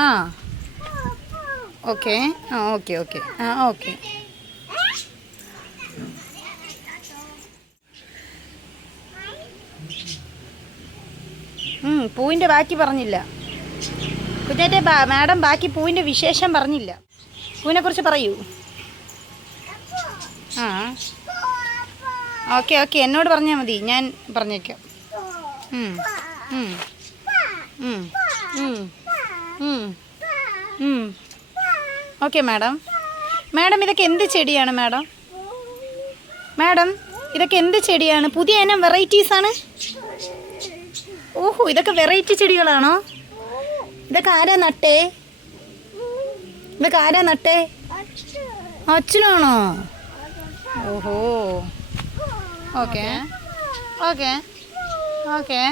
ആ ഓക്കെ ആ okay okay ആ ഓക്കെ. പൂവിൻ്റെ ബാക്കി പറഞ്ഞില്ല കുഞ്ഞാറ്റെ. മാഡം ബാക്കി പൂവിൻ്റെ വിശേഷം പറഞ്ഞില്ല. പൂവിനെക്കുറിച്ച് പറയൂ. ആ ഓക്കെ ഓക്കെ, എന്നോട് പറഞ്ഞാൽ മതി, ഞാൻ പറഞ്ഞേക്കാം. Okay madam. മാഡം ഇതൊക്കെ എന്ത് ചെടിയാണ് മാഡം? മാഡം ഇതൊക്കെ എന്ത് ചെടിയാണ്? പുതിയ ഇനം വെറൈറ്റീസാണ്. ഓഹോ, ഇതൊക്കെ വെറൈറ്റി ചെടികളാണോ? ഇതൊക്കെ ആരാ നട്ടേ? ഇതൊക്കെ ആരാ നട്ടേ? അച്ഛനാണോ? ഓഹോ ഓക്കെ ഓക്കെ ഓക്കെ.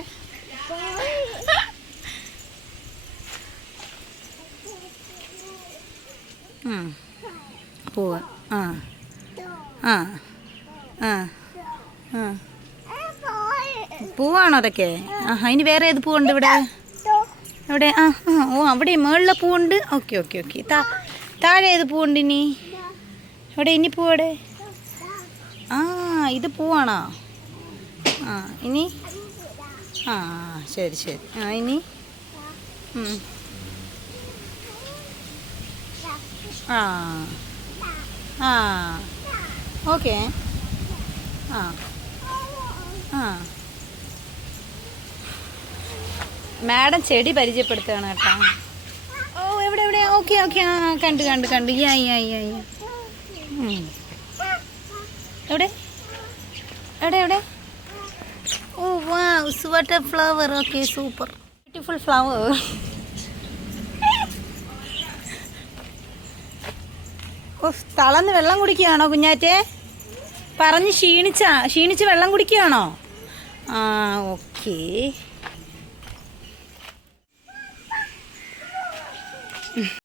പൂവ്. ആ ആ ആ ആ പൂവാണോ അതൊക്കെ? ആ ഇനി വേറെ ഏത് പൂവുണ്ട് ഇവിടെ? എവിടെ? ആ ആ ഓ, അവിടെ മുകളിലെ പൂവുണ്ട്. Okay okay okay. താഴെ ഏത് പൂവുണ്ട് ഇനി? എവിടെ ഇനി പൂവടെ? ആ ഇത് പൂവാണോ? ആ ഇനി ആ ശരി ശരി. ആ ഇനി ആ ആ ഓക്കെ. ആ ആ മാഡം ചെടി പരിചയപ്പെടുത്തുകയാണ് കേട്ടോ. ഓ എവിടെ എവിടെ? Okay okay. ആ കണ്ട് കണ്ട് കണ്ട്. യാ യാ യാ യാ. എവിടെ എവിടെ എവിടെ? ഓ wow, water flower. Okay super beautiful flower. ഓ, തളന്ന് വെള്ളം കുടിക്കുകയാണോ കുഞ്ഞാറ്റെ? പറഞ്ഞ് ക്ഷീണിച്ച് വെള്ളം കുടിക്കുകയാണോ? ആ ഓക്കേ.